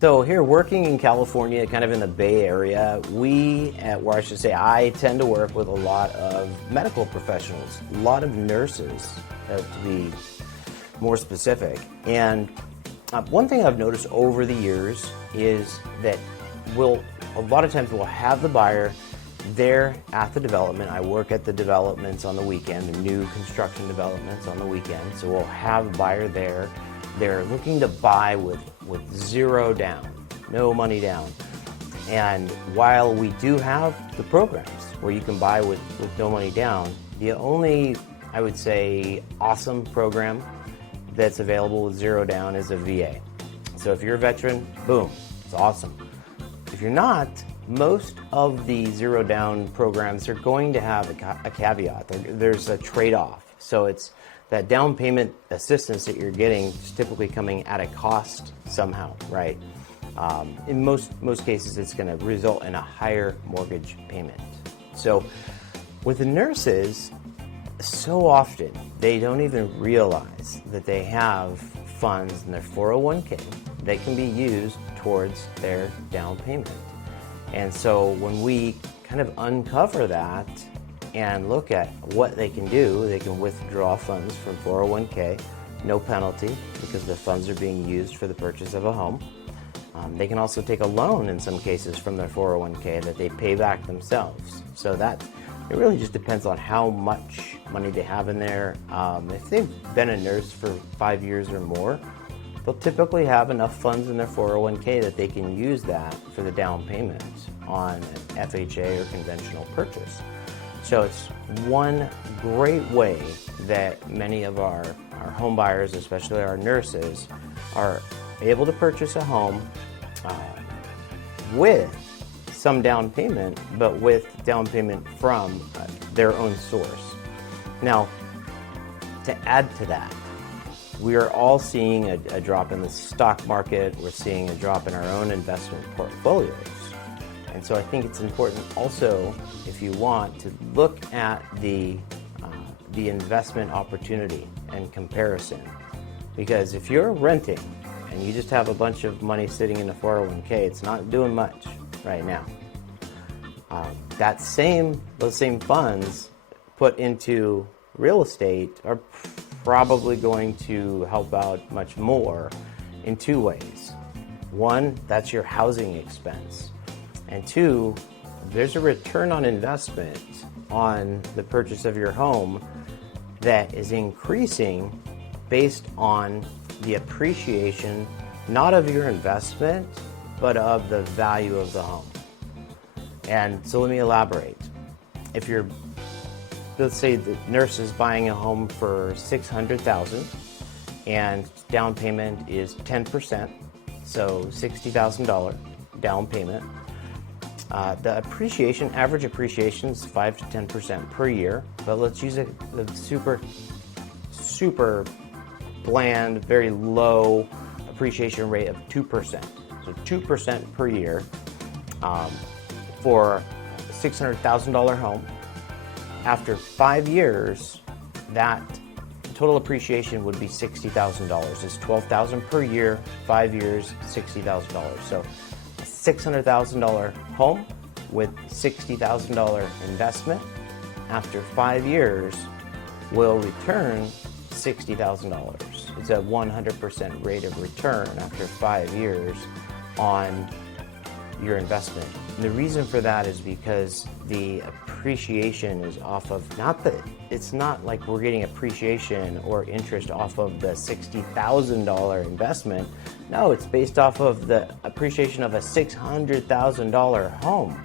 So here, working in California, kind of in the Bay Area, I tend to work with a lot of medical professionals, a lot of nurses, to be more specific. And one thing I've noticed over the years is that a lot of times we'll have the buyer there at the development. I work at the developments on the weekend, the new construction developments on the weekend. So we'll have a buyer there. They're looking to buy with zero down, no money down. And while we do have the programs where you can buy with no money down, the only, I would say, awesome program that's available with zero down is a VA. So if you're a veteran, boom, it's awesome. If you're not, most of the zero down programs are going to have a caveat. There's a trade-off. So it's that down payment assistance that you're getting is typically coming at a cost somehow, right? In most cases, it's going to result in a higher mortgage payment. So with the nurses, so often they don't even realize that they have funds in their 401k that can be used towards their down payment. And so when we kind of uncover that and look at what they can do, they can withdraw funds from 401k, no penalty, because the funds are being used for the purchase of a home. They can also take a loan in some cases from their 401k that they pay back themselves. So that it really just depends on how much money they have in there. If they've been a nurse for 5 years or more, they'll typically have enough funds in their 401k that they can use that for the down payment on an FHA or conventional purchase. So it's one great way that many of our home buyers, especially our nurses, are able to purchase a home with some down payment, but with down payment from their own source. Now, to add to that, we are all seeing a drop in the stock market. We're seeing a drop in our own investment portfolios. And so I think it's important also, if you want, to look at the investment opportunity and comparison. Because if you're renting and you just have a bunch of money sitting in a 401k, it's not doing much right now. Those same funds put into real estate are probably going to help out much more in two ways. One, that's your housing expense. And two, there's a return on investment on the purchase of your home that is increasing based on the appreciation, not of your investment, but of the value of the home. And so let me elaborate. Let's say the nurse is buying a home for $600,000 and down payment is 10%, so $60,000 down payment. The average appreciation is 5 to 10% per year, but let's use the super bland, very low appreciation rate of 2%. So 2% per year for a $600,000 home. After 5 years, that total appreciation would be $60,000. It's $12,000 per year, 5 years, $60,000. So a $600,000 home with $60,000 investment after 5 years will return $60,000. It's a 100% rate of return after 5 years on your investment. And the reason for that is because the appreciation is off of, it's not like we're getting appreciation or interest off of the $60,000 investment. No, it's based off of the appreciation of a $600,000 home.